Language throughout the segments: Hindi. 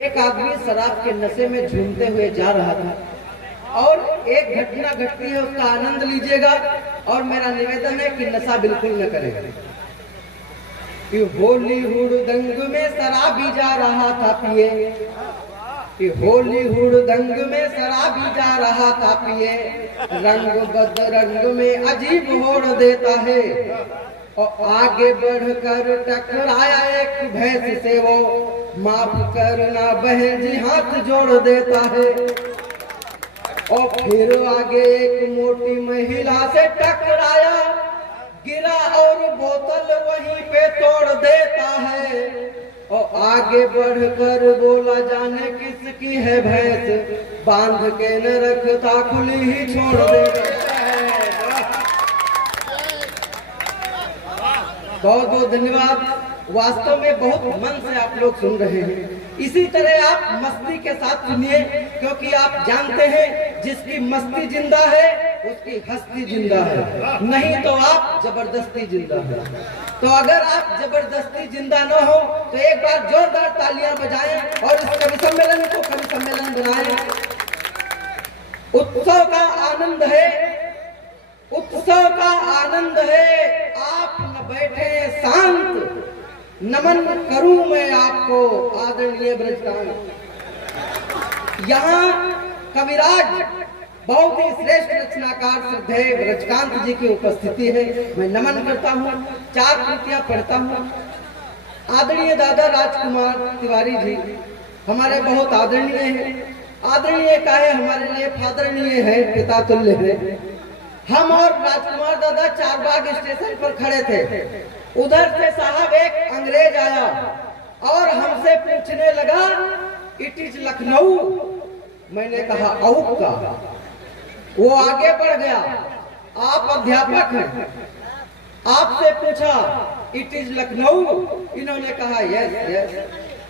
एक आदमी शराब के नशे में झूमते हुए जा रहा था और एक घटना घटती है, उसका आनंद लीजिएगा। और मेरा निवेदन है कि नशा बिल्कुल न करेगा। कि होली हुड़दंग में शराबी जा रहा था पिए, कि होली हुड़दंग में शराबी जा रहा था पिए, रंग बदरंग में अजीब होड़ देता है। और आगे बढ़कर टकराया एक भैंस से, वो माफ करना बहन जी हाथ जोड़ देता है। और फिर आगे एक मोटी महिला से टकराया, गिरा और बोतल वहीं पे तोड़ देता है। और आगे बढ़कर बोला, जाने किसकी है भैंस, बांध के न रखता खुली ही छोड़ देता है। बहुत बहुत धन्यवाद। वास्तव में बहुत मन से आप लोग सुन रहे हैं। इसी तरह आप मस्ती के साथ सुनिए, क्योंकि आप जानते हैं जिसकी मस्ती जिंदा है उसकी हस्ती जिंदा है, नहीं तो आप जबरदस्ती जिंदा है। तो अगर आप जबरदस्ती जिंदा न हो तो एक बार जोरदार तालियां बजाएं और इस कवि सम्मेलन को कवि सम्मेलन बनाएं। उत्सव का आनंद है, उत्सव का आनंद है। आप न बैठे शांत, नमन करूं मैं आपको आदरणीय ब्रजकांत। यहाँ कविराज बहुत ही श्रेष्ठ रचनाकार श्रद्धेय ब्रजकांत जी की उपस्थिति है। मैं नमन करता हूँ, चार कृतियां पढ़ता हूँ। आदरणीय दादा राजकुमार तिवारी जी हमारे बहुत आदरणीय हैं। आदरणीय का है हमारे लिए फादरणीय है, पिता तुल्य है। हम और राजकुमार दादा चारबाग स्टेशन पर खड़े थे। उधर से साहब एक अंग्रेज आया और हमसे पूछने लगा, इट इज लखनऊ। मैंने कहा औक का। वो आगे बढ़ गया, आप अध्यापक हैं, आपसे पूछा इट इज लखनऊ। इन्होंने कहा यस यस।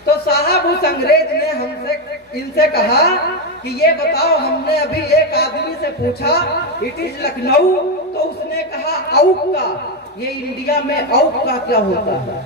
तो साहब उस अंग्रेज ने इनसे कहा कि ये बताओ, हमने अभी एक आदमी से पूछा इट इज लखनऊ, तो उसने कहा औक का। ये इंडिया में औक का क्या होता है?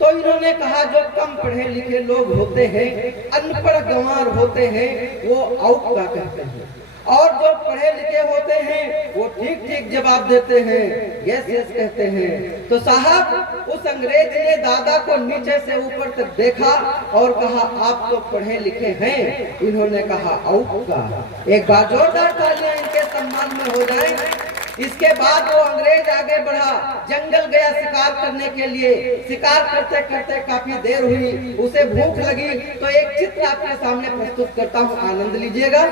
तो इन्होंने कहा, जो कम पढ़े लिखे लोग होते हैं, अनपढ़ गंवार होते हैं, वो औक का कहते हैं। और जो पढ़े लिखे होते हैं वो ठीक ठीक जवाब देते हैं, यस यस कहते हैं। तो साहब उस अंग्रेज ने दादा को नीचे से ऊपर तक देखा और कहा, आप तो पढ़े लिखे हैं? इन्होंने कहा औक का। एक बार जोरदार तालियां इनके सम्मान में हो जाए। इसके बाद वो अंग्रेज आगे बढ़ा, जंगल गया शिकार करने के लिए। शिकार करते करते काफी देर हुई, उसे भूख लगी। तो एक चित्र आपके सामने प्रस्तुत करता हूँ, आनंद लीजिएगा।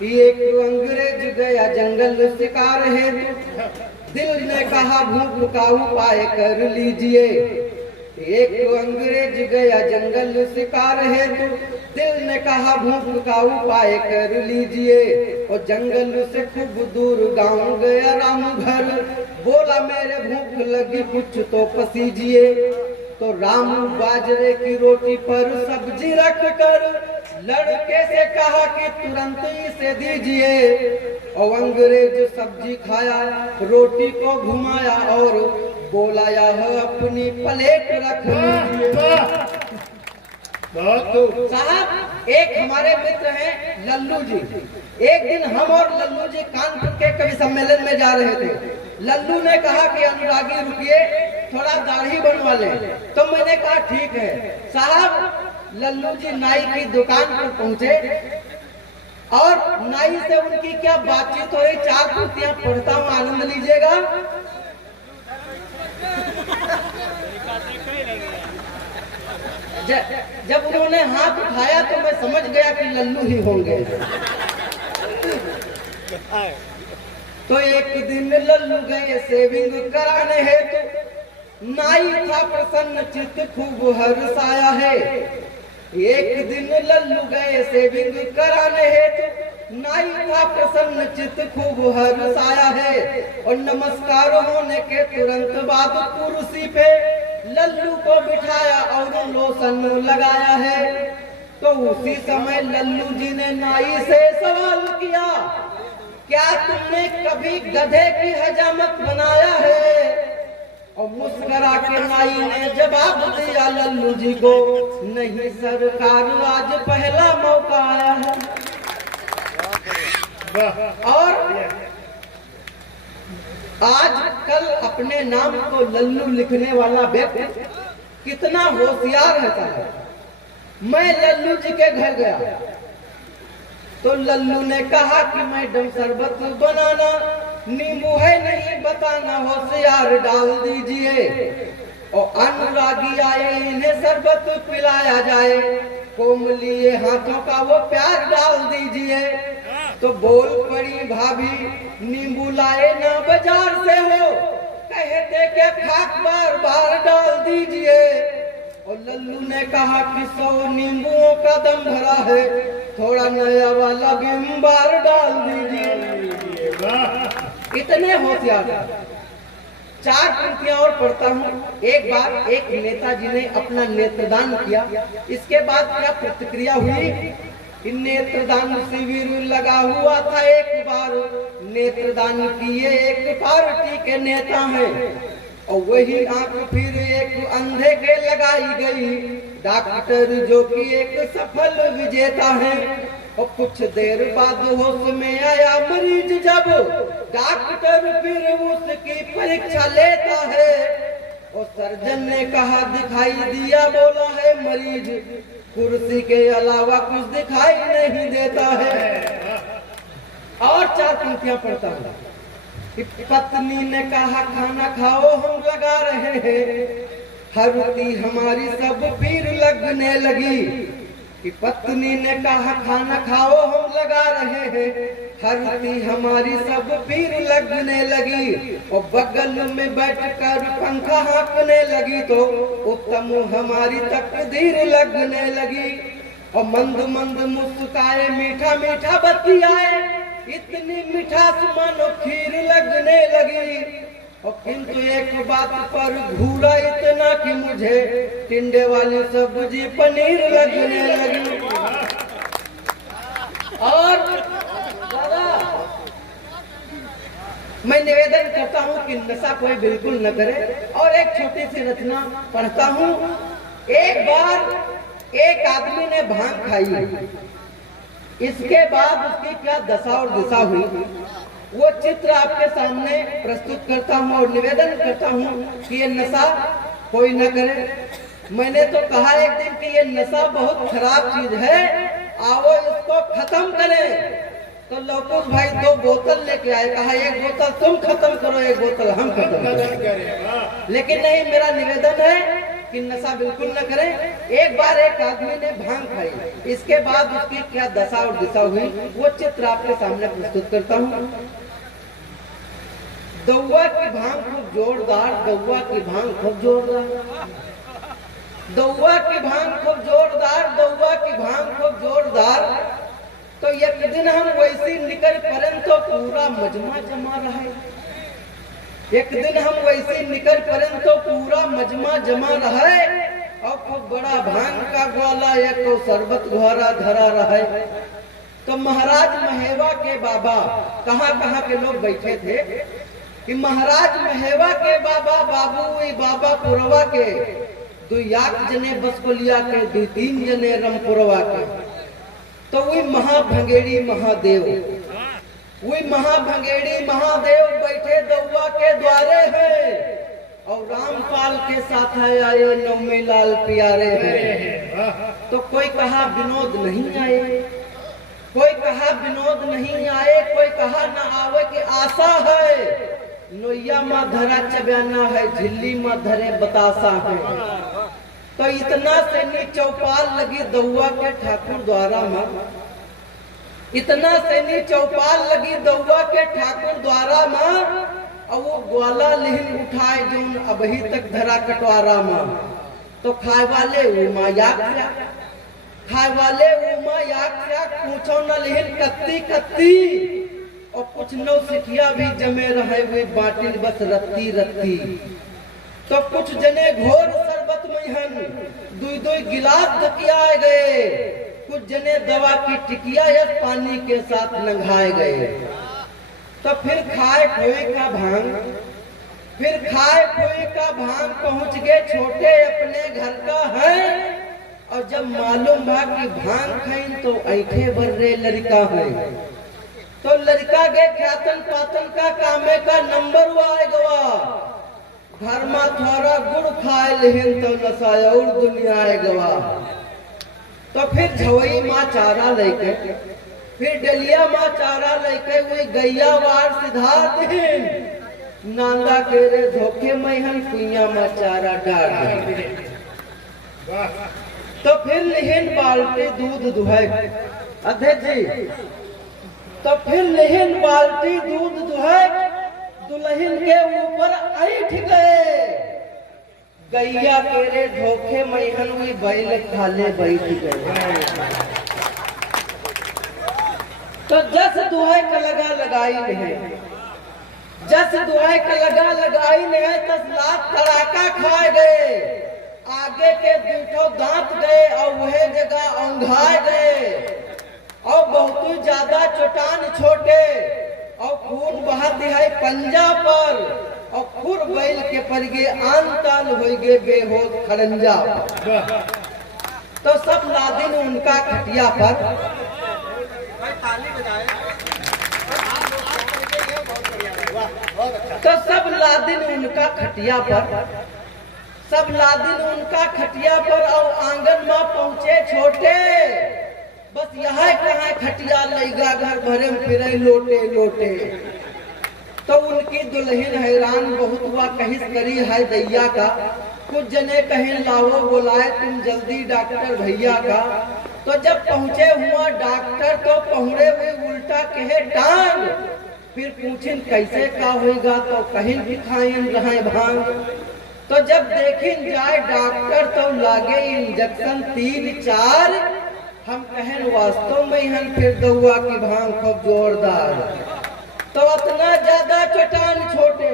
एक अंग्रेज गया जंगल शिकार है, दिल ने कहा भूख का उपाय कर लीजिए। एक अंग्रेज गया जंगल शिकार है, दिल ने कहा भूख का उपाय कर लीजिए। और जंगल से खूब दूर गांव गया राम घर, बोला मेरे भूख लगी कुछ तो पसीजिए। तो राम बाजरे की रोटी पर सब्जी रख कर लड़के से कहा कि तुरंत इसे दीजिए। और अंग्रेज सब्जी खाया, रोटी को घुमाया और बोला, यह अपनी प्लेट रख लीजिए। साहब एक हमारे मित्र हैं लल्लू जी। एक दिन हम और लल्लू जी कानपुर के कवि सम्मेलन में जा रहे थे। लल्लू ने कहा कि अनुरागी रुकिए, थोड़ा दाढ़ी बनवा ले। तो मैंने कहा ठीक है। साहब लल्लू जी नाई की दुकान पर पहुंचे और नाई से उनकी क्या बातचीत हुई, चार कृतियां पढ़ता हूं, आनंद लीजिएगा। जब उन्होंने हाथ उठाया तो मैं समझ गया कि लल्लू ही होंगे। तो एक दिन लल्लू गए सेविंग कराने हेतु, नाई था प्रसन्न चित्त खूब हर्षाया है। एक दिन लल्लू गए सेविंग कराने हेतु, नाई था प्रसन्न चित्त खूब हर्षाया है। और नमस्कार होने के तुरंत बाद कुर्सी पे लल्लू को बिठाया और लोशन लगाया है। तो उसी समय लल्लू जी ने नाई से सवाल किया, क्या तुमने कभी गधे की हजामत बनाया है? और मुस्करा के नाई ने जवाब दिया लल्लू जी को, नहीं सरकार आज पहला मौका आया है। और आज कल अपने नाम को लल्लू लिखने वाला व्यक्ति कितना होशियार रहता है। मैं लल्लू जी के घर गया तो लल्लू ने कहा कि मैडम शरबत बनाना, नींबू है नहीं बताना, होशियार डाल दीजिए। और अनुरागी आए इन्हें शरबत पिलाया जाए, कोमलिए हाथों का वो प्यार डाल दीजिए। तो बोल पड़ी भाभी, नींबू लाए ना बाजार से हो, कहते के खाक बार बार डाल दीजिए। और लल्लू ने कहा कि 100 नींबुओं का दम भरा है, थोड़ा नया वाला बिम्बार डाल दीजिए। इतने होशियार। 4 पंक्तियां और पढ़ता हूँ। एक बार एक नेताजी ने अपना नेत्रदान किया, इसके बाद क्या प्रतिक्रिया हुई। नेत्रदान शिविर लगा हुआ था एक बार, नेत्रदान किए एक पार्टी के नेता हैं, और वही आंख फिर एक अंधे के लगाई गई, डॉक्टर जो कि एक सफल विजेता है। और कुछ देर बाद होश में आया मरीज, जब डॉक्टर फिर उसकी परीक्षा लेता है। और सर्जन ने कहा दिखाई दिया, बोला है मरीज, कुर्सी के अलावा कुछ दिखाई नहीं देता है। और 4 पंक्तियां पढ़ता हूँ। पत्नी ने कहा खाना खाओ हम लगा रहे हैं, हरती हमारी सब पीर लगने लगी। कि पत्नी ने कहा खाना खाओ हम लगा रहे हैं, हरती हमारी सब पीर लगने लगी। और बगल में बैठकर पंखा हाँकने लगी, तो उत्तम हमारी तकदीर लगने लगी। और मंद मंद मुस्काए, मीठा मीठा बतियाए, इतनी मिठास मानो खीर लगने लगी। और किंतु एक बात पर घूरा इतना कि मुझे टिंडे वाली सब्जी पनीर लगने लगी। और दादा मैं निवेदन करता हूँ कि नशा कोई बिल्कुल न करे। और एक छोटी सी रचना पढ़ता हूँ। एक बार एक आदमी ने भांग खाई, इसके बाद उसकी क्या दशा और दिशा हुई, वो चित्र आपके सामने प्रस्तुत करता हूँ और निवेदन करता हूँ कि ये नशा कोई न करे। मैंने तो कहा एक दिन कि ये नशा बहुत खराब चीज है, आओ इसको खत्म करें। तो लोकुश भाई 2 बोतल लेके आए, कहा एक बोतल तुम खत्म करो, एक बोतल हम खत्म करें। लेकिन नहीं, मेरा निवेदन है कि नशा बिल्कुल न करें। एक बार एक आदमी ने भांग खाई, इसके बाद उसकी क्या दशा और दिशा हुई, वो चित्र आपके सामने प्रस्तुत करता हूँ। दौआ की भांग खूब जोरदार, दौआ की भांग खूब जोरदार, दौआ की भांग खूब जोरदार, दौआ की भांग खूब जोरदार। तो एक दिन हम वैसी निकल परन तो पूरा मजमा जमा रहे। एक दिन हम वैसे निकल परन तो पूरा मजमा जमा रहे, और खूब बड़ा भांग का ग्वाला एक तो शरबत घोरा धरा रहे। तो महाराज महेवा के बाबा, कहाँ के लोग बैठे थे कि महाराज महेवा के बाबा बाबू बाबा पुरवा के 2 जने बसकोलिया के 2-3 जने रामपुरवा के। तो वही महाभंगेड़ी महादेव, वही महाभंगेड़ी महादेव बैठे दौआ के द्वारे हैं, और रामपाल के साथ आए नवमी लाल प्यारे हैं। तो कोई कहा विनोद नहीं आए, कोई कहा विनोद नहीं आए, कोई कहा न आवे की आशा है। नोया माँ धरा चबयाना है, झिल्ली माँ धरे बतासा है। तो इतना सैनी चौपाल लगी दौआ के ठाकुर द्वारा माँ, इतना सैनी चौपाल लगी दौआ के ठाकुर द्वारा माँ। और वो ग्वाला लिहिन उठाए जो अभी तक धरा कटवारा माँ। तो खाए वाले उमा याक, खाए वाले उमा याक, पूछो न लिहिन कत्ती कत्ती। और कुछ नौ सिठिया भी जमे रहे हुए बाटिल बस रत्ती रत्ती। तो कुछ जने घोर शरबत में 2-2 गिलास धकियाए गए, कुछ जने दवा की टिकिया या पानी के साथ नंगाए गए। तो फिर खाए खोए का भांग, फिर खाए खोए का भांग पहुंच गए छोटे अपने घर का है, और जब मालूम बा कि भांग खाइन तो ऐठे भर रे लड़का है, तो लड़का के ख्यातन पातन का कामे का नंबर आए गवा, घर में थोड़ा गुड़ खाए लेहिन तो नशा और दुनिया आए गवा। तो फिर झवई माँ चारा लेके, फिर डलिया माँ चारा लेके वही गैया वार सिधार दिन नांदा के रे धोखे मैहन कुइया में चारा डाल दे। तो फिर लिहिन बाल्टी दूध दुहाई अध्यक्ष जी, तो फिर लिहिन बाल्टी दूध दुहाई दुल्हन के ऊपर ऐठ गए, गैया के रे धोखे मैहन हुई बैल खाले बैठ गए। तो जस दुहाई का लगाई नहीं, जस दुआई का लगाई नहीं, तस लात तड़ाका खाए गए, आगे के दूठो दांत गए और वह जगह औंघाए गए, और बहुत ही ज्यादा चोटान छोटे, और खून बहाती है पंजा पर, और खुर बैल के पर गे आन तान हो गए बेहोश खरंजा। तो सब लादिन उनका खटिया पर तो सब लादिन उनका खटिया पर, सब लादिन उनका खटिया पर, और आंगन में पहुंचे छोटे, बस यहाँ कहाँ खटिया लेगा घर भरे में फिरे लोटे लोटे। तो उनकी दुल्हन हैरान बहुत हुआ, कहिस करी है दैया का, कुछ जने कहें लाओ बुलाए तुम जल्दी डॉक्टर भैया का। तो जब पहुंचे हुआ डॉक्टर तो पहुड़े हुए उल्टा कहे टांग, फिर पूछिन कैसे का होगा, तो कहीं भी खाइन रहे भांग। तो जब देखिन जाए डॉक्टर तो लागे इंजेक्शन 3-4, हम कहें वास्तव में हम फिर दौआ की भांग खूब जोरदार। तो इतना ज्यादा चट्टान छोटे,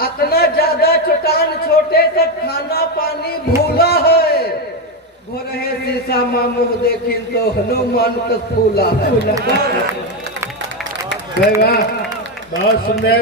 इतना ज्यादा चट्टान छोटे, सब खाना पानी भूला है, भोरे शीशा मामू देखिन तो हनुमान का फूला है। वाह, बहुत सुंदर।